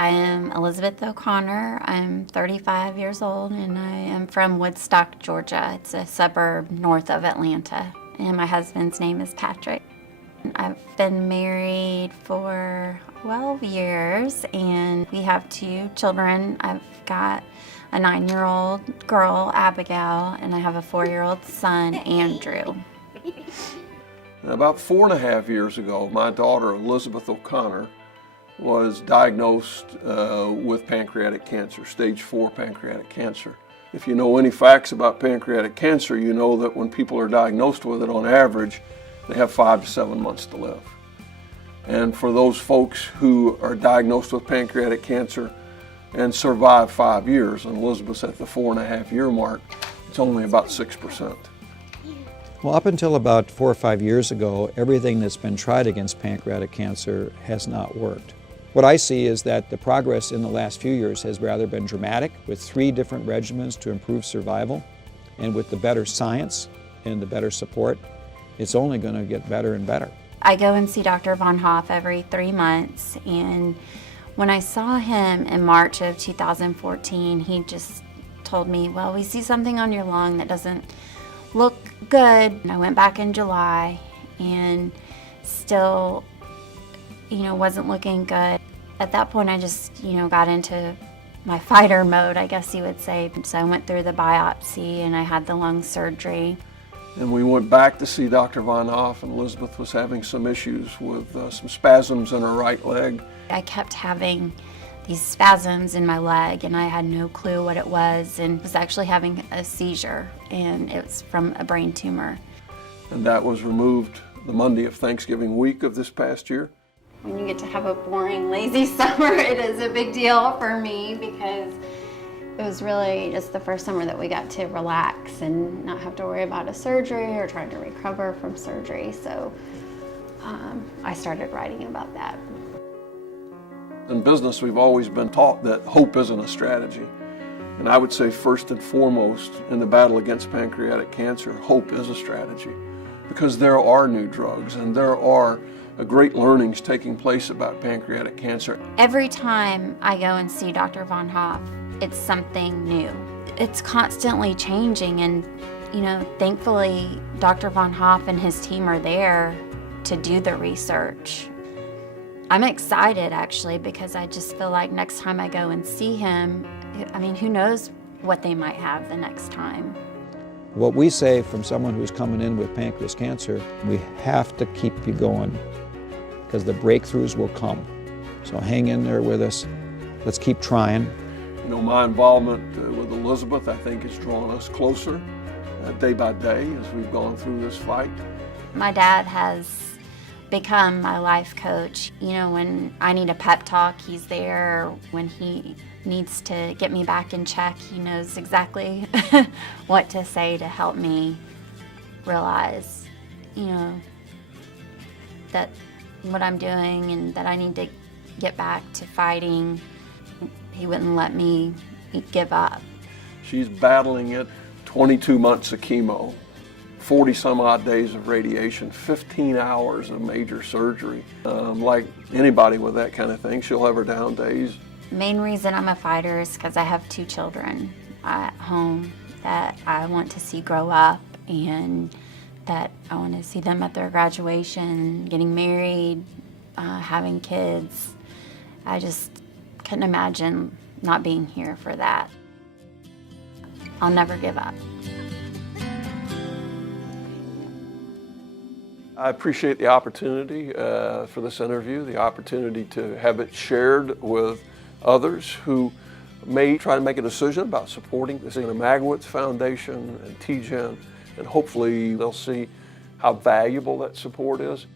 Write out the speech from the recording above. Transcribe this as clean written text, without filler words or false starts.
I am Elizabeth O'Connor. I'm 35 years old and I am from Woodstock, Georgia. It's a suburb north of Atlanta. And my husband's name is Patrick. I've been married for 12 years and we have 2 children. I've got a 9-year-old girl, Abigale, and I have a 4-year-old son, Andrew. About 4.5 years ago, my daughter, Elizabeth O'Connor, was diagnosed with pancreatic cancer, stage 4 pancreatic cancer. If you know any facts about pancreatic cancer, you know that when people are diagnosed with it, on average, they have 5 to 7 months to live. And for those folks who are diagnosed with pancreatic cancer and survive 5 years, and Elizabeth's at the 4.5-year mark, it's only about 6%. Well, up until about 4 or 5 years ago, everything that's been tried against pancreatic cancer has not worked. What I see is that the progress in the last few years has rather been dramatic, with 3 different regimens to improve survival. And with the better science and the better support, it's only going to get better and better. I go and see Dr. Von Hoff every 3 months, and when I saw him in March of 2014, he just told me, well, we see something on your lung that doesn't look good. And I went back in July and still, wasn't looking good. At that point, I just, got into my fighter mode, I guess you would say. So I went through the biopsy and I had the lung surgery. And we went back to see Dr. Von Hoff, and Elizabeth was having some issues with some spasms in her right leg. I kept having these spasms in my leg and I had no clue what it was, and was actually having a seizure, and it was from a brain tumor. And that was removed the Monday of Thanksgiving week of this past year. When you get to have a boring, lazy summer, it is a big deal for me because it was really just the first summer that we got to relax and not have to worry about a surgery or trying to recover from surgery. So I started writing about that. In business, we've always been taught that hope isn't a strategy. And I would say first and foremost in the battle against pancreatic cancer, hope is a strategy, because there are new drugs and there are great learnings taking place about pancreatic cancer. Every time I go and see Dr. Von Hoff, it's something new. It's constantly changing, and thankfully Dr. Von Hoff and his team are there to do the research. I'm excited actually, because I just feel like next time I go and see him, who knows what they might have the next time. What we say from someone who's coming in with pancreas cancer, we have to keep you going, because the breakthroughs will come. So hang in there with us. Let's keep trying. My involvement with Elizabeth, I think, has drawn us closer day by day as we've gone through this fight. My dad has become my life coach. When I need a pep talk, he's there. When he needs to get me back in check, he knows exactly what to say to help me realize, that what I'm doing and that I need to get back to fighting. He wouldn't let me give up. She's battling it, 22 months of chemo, 40 some odd days of radiation, 15 hours of major surgery. Like anybody with that kind of thing, she'll have her down days. Main reason I'm a fighter is because I have 2 children at home that I want to see grow up, and that I want to see them at their graduation, getting married, having kids. I just couldn't imagine not being here for that. I'll never give up. I appreciate the opportunity for this interview, the opportunity to have it shared with others who may try to make a decision about supporting the Seena Magowitz Foundation and TGen, and hopefully they'll see how valuable that support is.